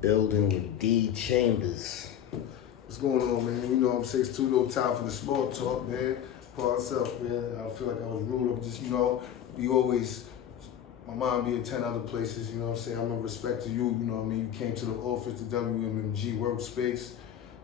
building with D. Chamberz. What's going on, man? You know I'm 6'2", no time for the small talk, man. For myself, man. I feel like I was rude. I'm just, you always, my mom be in 10 other places, you know what I'm saying? I'm in respect to you, you know what I mean? You came to the office, the WMMG workspace.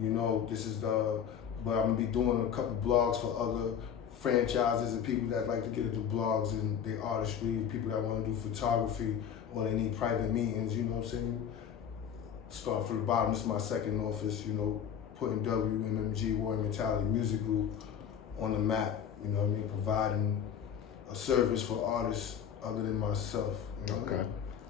You know, this is but I'm gonna be doing a couple blogs for other franchises and people that like to get into blogs and their artistry, people that want to do photography or they need private meetings, you know what I'm saying? Start from the bottom, this is my second office, you know, putting WMMG, Warrior Mentality Music Group on the map, you know what I mean? Providing a service for artists other than myself. You know? Okay.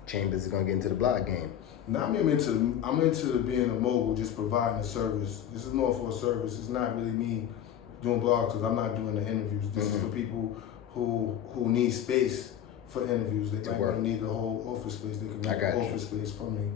Chamberz is gonna get into the blog game. Now I'm into being a mogul, just providing a service. This is more for a service. It's not really me doing blogs because I'm not doing the interviews. This is for people who need space for interviews. They might need the whole office space. They can make an office space for me.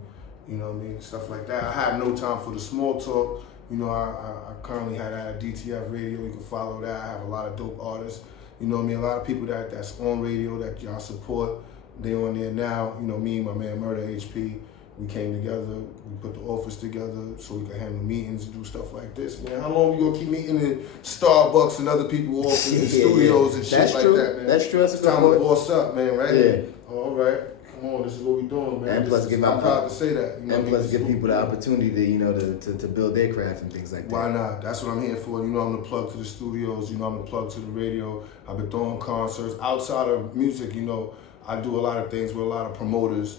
You know what I mean? Stuff like that. I have no time for the small talk. You know, I currently had a DTF radio. You can follow that. I have a lot of dope artists. You know what I mean? A lot of people that's on radio that y'all support. They on there now. You know, me and my man Murder HP. We came together, we put the office together so we could handle meetings and do stuff like this. Man, how long we gonna keep meeting in Starbucks and other people off in the studios and shit like that, man? That's true. That's it's time to boss up, man, right? Yeah. All right. Come on, this is what we doing, man. And plus, I'm proud to say that. You know, and plus, give people the opportunity to build their craft and things like that. Why not? That's what I'm here for. You know, I'm the plug to the studios. You know, I'm the plug to the radio. I've been throwing concerts. Outside of music, you know, I do a lot of things with a lot of promoters.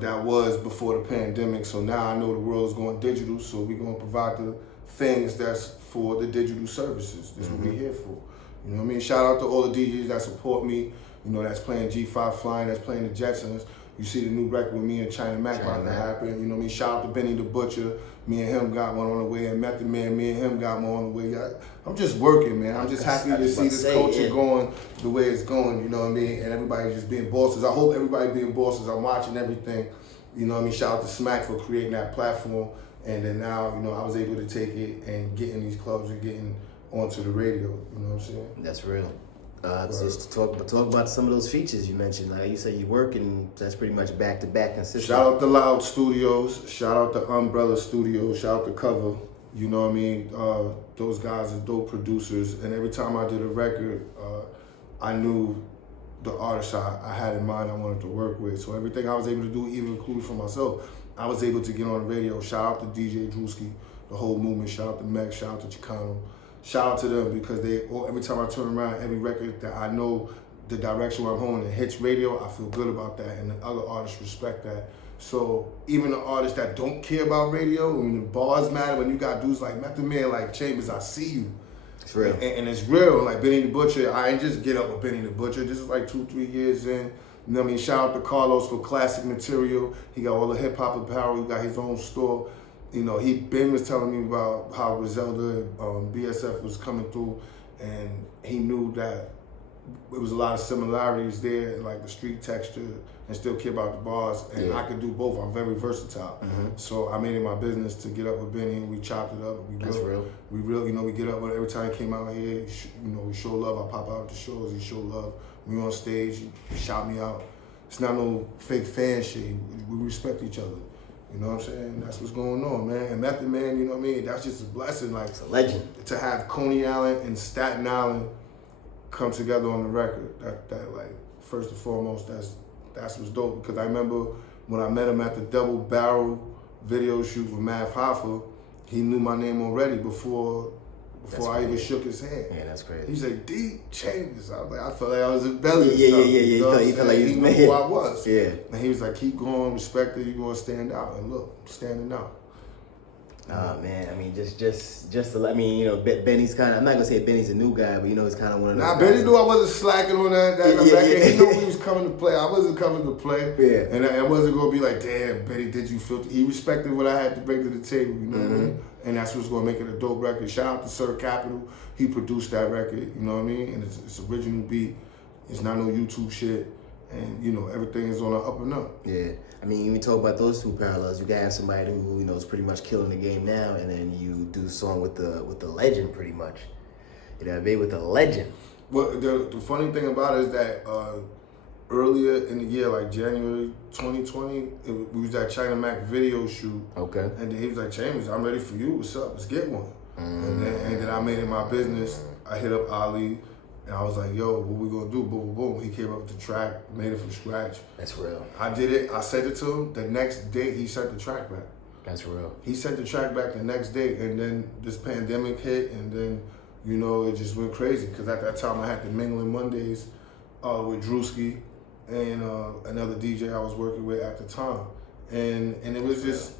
That was before the pandemic, so now I know the world's going digital, so we're going to provide the things that's for the digital services. This is what we're here for. You know what I mean? Shout out to all the DJs that support me, you know, that's playing G5 Flying, that's playing the Jetsons. You see the new record with me and China Mac about to happen. You know what I mean? Shout out to Benny the Butcher. Me and him got one on the way, and Meth Man, me and him got one on the way. I'm just working, man. I'm just happy to see this culture going the way it's going, you know what I mean? And everybody just being bosses. I hope everybody being bosses. I'm watching everything, you know what I mean? Shout out to Smack for creating that platform. And then now, you know, I was able to take it and get in these clubs and getting onto the radio, you know what I'm saying? That's real. Just talk about some of those features you mentioned. Like you say you work, and that's pretty much back-to-back consistent. Shout out to Loud Studios. Shout out to Umbrella Studios. Shout out to Cover. You know what I mean? Those guys are dope producers. And every time I did a record, I knew the artists I had in mind I wanted to work with. So everything I was able to do, even including for myself, I was able to get on the radio. Shout out to DJ Drewski, the whole movement. Shout out to Meth. Shout out to Chicano. Shout out to them because every time I turn around, every record that I know the direction where I'm going and hits radio, I feel good about that, and the other artists respect that. So even the artists that don't care about radio, when the bars matter, when you got dudes like Meth Man, like Chamberz, I see you. It's real. And it's real. Like Benny the Butcher, I ain't just get up with Benny the Butcher. This is like 2-3 years in. You know what I mean? Shout out to Carlos for classic material. He got all the hip hop apparel. He got his own store. You know, Ben was telling me about how Griselda and BSF was coming through, and he knew that there was a lot of similarities there, like the street texture, and still care about the bars. And I could do both. I'm very versatile. So I made it my business to get up with Benny, and we chopped it up. That's real. We real, you know, we get up with every time he came out here. You know, we show love. I pop out at the shows. He show love. We on stage. He shout me out. It's not no fake fan shit. We respect each other. You know what I'm saying? That's what's going on, man. And Method Man, you know what I mean? That's just a blessing. Like, it's a legend. To have Coney Island and Staten Island come together on the record. That like, first and foremost, that's what's dope. Because I remember when I met him at the Double Barrel video shoot with Math Hoffa, he knew my name already before I even shook his hand. Yeah, that's crazy. He said, D. Chamberz. I was like, I felt like I was in belly. Yeah. You know He felt like he knew who I was. Yeah. And he was like, keep going, respect it, you're going to stand out. And look, I'm standing out. Oh man, I mean, just to let me, you know, Benny's kind of, I'm not gonna say Benny's a new guy, but you know, he's kind of one of those. Nah, Benny knew I wasn't slacking on that record. He knew he was coming to play. I wasn't coming to play. Yeah. And I wasn't gonna be like, damn, Benny, did you filter? He respected what I had to bring to the table, you know what I mean? And that's what's gonna make it a dope record. Shout out to Sir Capital. He produced that record, you know what I mean? And it's original beat. It's not no YouTube shit. And, you know, everything is on the up and up. Yeah. I mean, when we talk about those two parallels, you got somebody who, you know, is pretty much killing the game now, and then you do a song with the legend, pretty much. You know what I mean? With the legend. Well, the funny thing about it is that earlier in the year, like January 2020, we was at China Mac video shoot. Okay. And then he was like, Chamberz, I'm ready for you. What's up? Let's get one. And then I made it my business. I hit up Ali, and I was like, yo, what we gonna do? Boom, boom, boom. He came up with the track, made it from scratch. That's real. I did it. I sent it to him. The next day, he sent the track back. That's real. He sent the track back the next day, and then this pandemic hit, and then, you know, it just went crazy. Because at that time, I had the Mingling Mondays with Drewski and another DJ I was working with at the time. And it was just,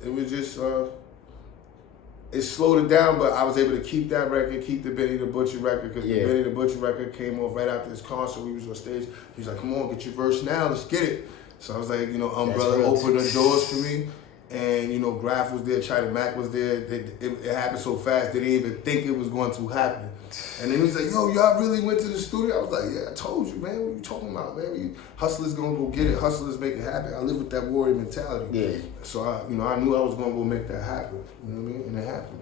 it slowed it down, but I was able to keep that record, keep the Benny the Butcher record, because the Benny the Butcher record came off right after this concert. We was on stage. He was like, come on, get your verse now, let's get it. So I was like, you know, Umbrella opened the doors for me. And, you know, Graf was there, China Mac was there. It happened so fast, they didn't even think it was going to happen. And then he was like, yo, y'all really went to the studio? I was like, yeah, I told you, man. What you talking about, man? Hustlers gonna go get it. Hustlers make it happen. I live with that warrior mentality. Yeah. So, I knew I was gonna go make that happen. You know what I mean? And it happened.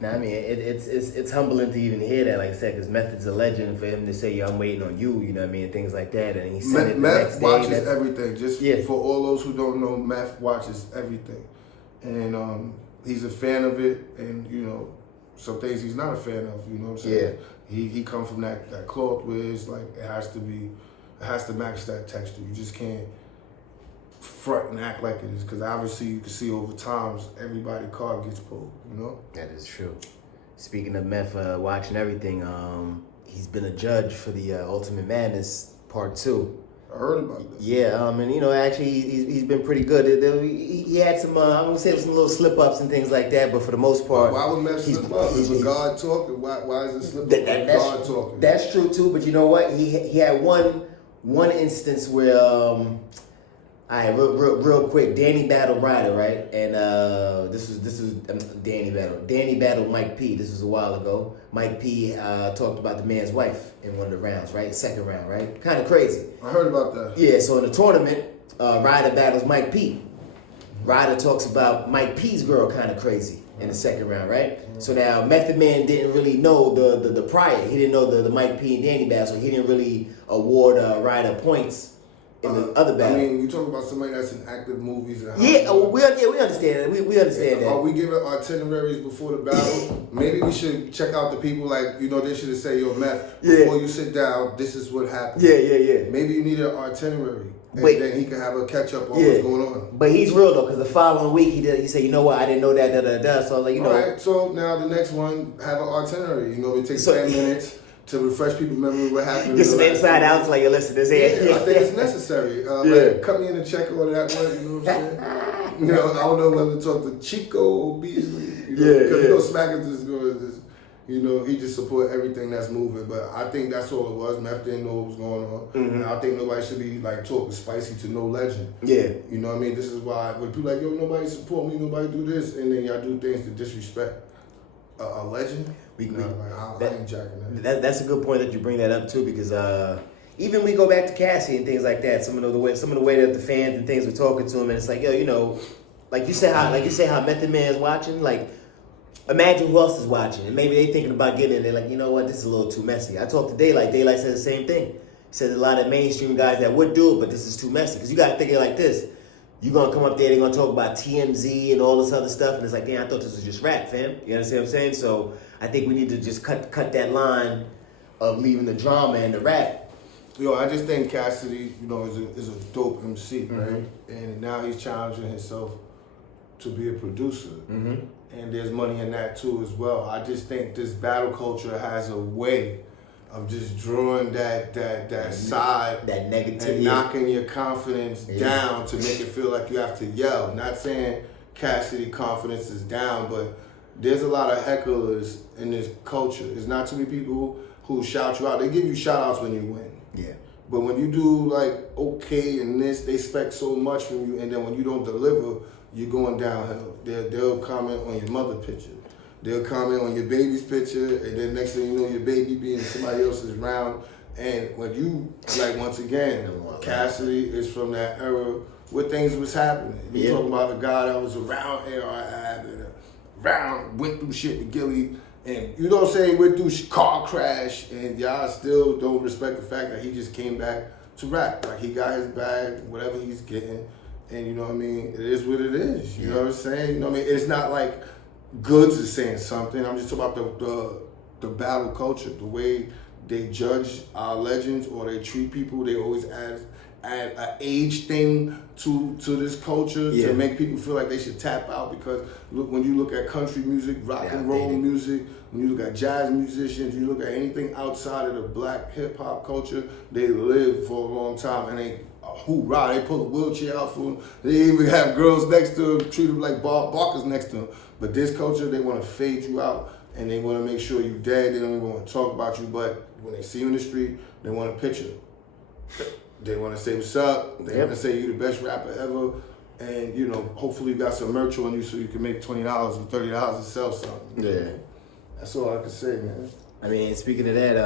Now, I mean, it's humbling to even hear that, like I said, because Method's a legend. For him to say, yo, I'm waiting on you, you know what I mean, and things like that. And he said it the next day. Meth watches everything. Just for all those who don't know, Meth watches everything. And he's a fan of it, and, you know, some things he's not a fan of, you know what I'm saying? Yeah. He come from that cloth where it's like, it has to match that texture. You just can't front and act like it is, because obviously you can see over times everybody card gets pulled, you know? That is true. Speaking of Meth watching everything, he's been a judge for the Ultimate Madness Part 2. I heard about this. Yeah, and you know, actually, he's been pretty good. He had some, I'm gonna say some little slip ups and things like that, but for the most part, why would Meth slip up? Is a God talking? Why is it slip up? God talking. That's true too, but you know what? He had one instance where, all right, real quick, Danny battled Ryder, right? And this was Danny battled Mike P. This was a while ago. Mike P. Talked about the man's wife in one of the rounds, right? Second round, right? Kind of crazy. I heard about that. Yeah, so in the tournament, Ryder battles Mike P. Ryder talks about Mike P's girl kind of crazy in the second round, right? So now Method Man didn't really know the prior. He didn't know the Mike P and Danny battle, so he didn't really award Ryder points in the other battle. I mean, you talk about somebody that's in active movies. And we understand that. We understand that. Are we giving itineraries before the battle? Maybe we should check out the people, like, you know, they should say, yo, Meth, before you sit down, this is what happened. Yeah. Maybe you need an itinerary. And then he can have a catch up on what's going on. But he's real though, because the following week he said, you know what, I didn't know that, So like, you know. All right, so now the next one, have an itinerary. You know, it takes 10 minutes to refresh people's memory what happened. Just some inside outs, like, listen, this here. I think it's necessary. Like, cut me in the check or that one, you know what I'm saying? You know, I don't know whether to talk to Chico or Beasley. You know, because you know Smackers is going to, you know, he just support everything that's moving. But I think that's all it was. Meth didn't know what was going on. And I think nobody should be like talking spicy to no legend. Yeah. You know what I mean? This is why when people like, yo, nobody support me, nobody do this, and then y'all do things to disrespect a legend. I ain't jacking that. That's a good point that you bring that up too, because even we go back to Cassie and things like that. Some of the way that the fans and things were talking to him, and it's like, yo, you know, like you say how Method Man's watching, like. Imagine who else is watching, and maybe they thinking about getting in. They're like, you know what, this is a little too messy. I talked to Daylight. Daylight said the same thing. He said a lot of mainstream guys that would do it, but this is too messy. Because you got to think it like this. You're going to come up there, they're going to talk about TMZ and all this other stuff, and it's like, damn, I thought this was just rap, fam. You understand what I'm saying? So I think we need to just cut that line of leaving the drama and the rap. Yo, I just think Cassidy, you know, is a dope MC, right? And now he's challenging himself to be a producer. And there's money in that too as well. I just think this battle culture has a way of just drawing that side, that negativity, and knocking your confidence down to make it feel like you have to yell. Not saying Cassidy confidence is down, but there's a lot of hecklers in this culture. There's not too many people who shout you out. They give you shout outs when you win. Yeah. But when you do like okay and this, they expect so much from you, and then when you don't deliver, you're going downhill. They'll comment on your mother picture. They'll comment on your baby's picture, and then next thing you know, your baby being somebody else's round. And when you, like, once again, Cassidy is from that era where things was happening. You're talking about a guy that was around ARAB and went through shit with Gilly, and you know what I'm saying, went through car crash, and y'all still don't respect the fact that he just came back to rap. Like, he got his bag, whatever he's getting, and you know what I mean? It is what it is. You know what I'm saying? You know what I mean? It's not like Goods is saying something. I'm just talking about the battle culture, the way they judge our legends or they treat people. They always add an age thing to this culture to make people feel like they should tap out, because look, when you look at country music, rock and roll music, when you look at jazz musicians, you look at anything outside of the black hip hop culture, they live for a long time and they hoorah, they pull a wheelchair out for them. They even have girls next to them, treat them like Bob Barker's next to them. But this culture, they want to fade you out and they want to make sure you're dead. They don't even want to talk about you, but when they see you in the street, they want a picture. They want to say what's up. They want to say you the best rapper ever. And, you know, hopefully you got some merch on you so you can make $20 or $30 and sell something. Yeah. That's all I can say, man. I mean, speaking of that,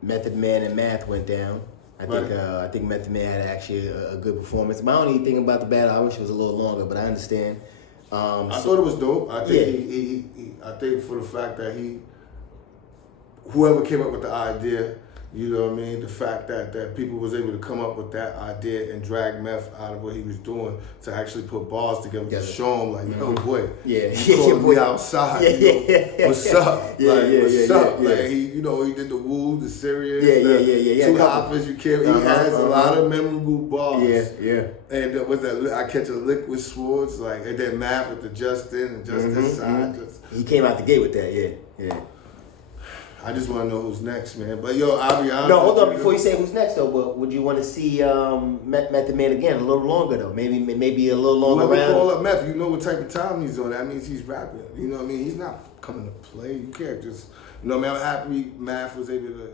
Method Man and Math went down. I think Method Man had actually a good performance. My only thing about the battle, I wish it was a little longer, but I understand. I thought it was dope. I think I think for the fact that whoever came up with the idea, you know what I mean, the fact that people was able to come up with that idea and drag Meth out of what he was doing to actually put bars together to show him, like, yo, boy, you calling me outside, what's up? What's up? Like, he, you know, he did the Woo, the Serious, Two Hoppers, you can't, he has a lot of memorable bars. And was that, I Catch a Lick with Swords, like, and then Math with the Justin and Justice side. He came out the gate with that, I just want to know who's next, man. But yo, I'll be honest. No, hold on. Before you say who's next, though, but would you want to see Method Man again a little longer, though? Maybe a little longer. Whoever call up Meth, you know what type of time he's on. That means he's rapping. You know what I mean? He's not coming to play. You can't just. You know what I mean? I'm happy Math was able to